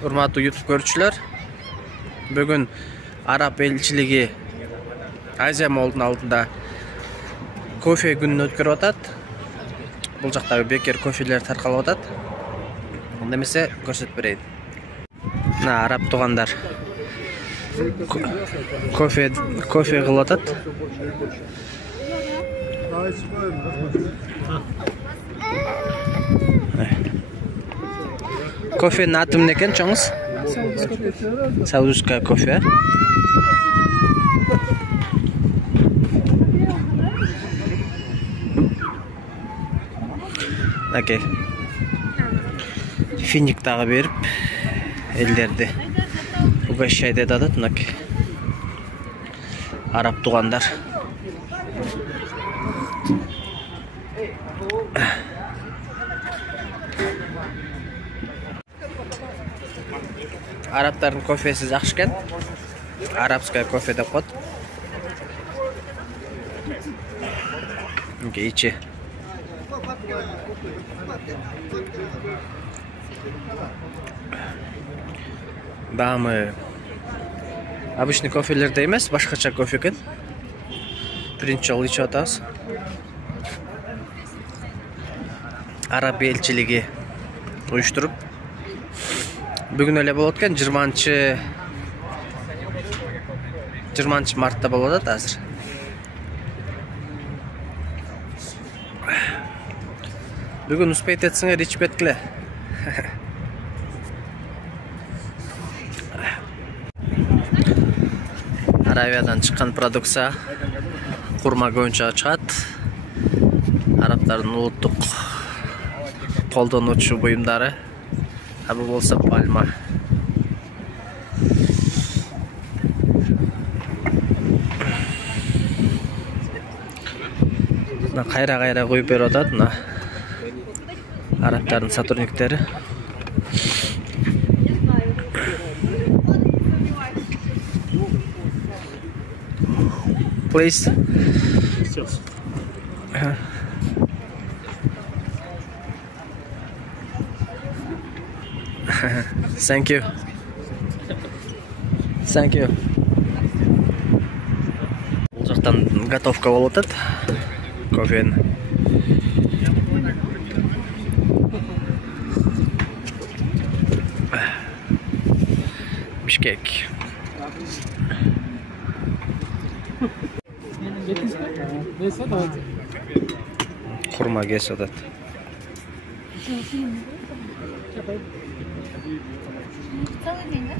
Урматтуу YouTube көрүүчүлөр, бүгүн Араб элчилиги Азия молдун алдында кофе күнүн өткөрүп атат. Бул жактагы бекер кофелер таркалып атат. Немесе көрсөтүп берейин. Мына араб туугандар кофе кылып атат. Кофенин аты эмне экен, чоңуз? Саудовская кофе. Окей. Финик дагы берип, элдерди угощать этип атат, мынакей. Араб туугандар. Арабтардын кофеси жакшы экен. Арабская кофе деп коет. Мынакей ичи. Дагы обычный кофелерде эмес, башкача кофе экен. Биринчи жолу ичип атабыз. Араб элчилиги уюштуруп бүгүн эле болот экен, 20 мартта болот атат азыр. Бүгүн успеть этсеңер ичип кеткиле. Аравиядан чыккан продукция курма боюнча чыгат. Арабтардын улуттук колдонуучу буюмдары. Бул болсо пальма. Мына кайра коюп берип атат, мына арабтардын сотрудниктери. Please. Thank you. Thank you. Бул жактан готовка болуп атат. Кофени. Бишкек. Хурма кесип атат. Целый день, да?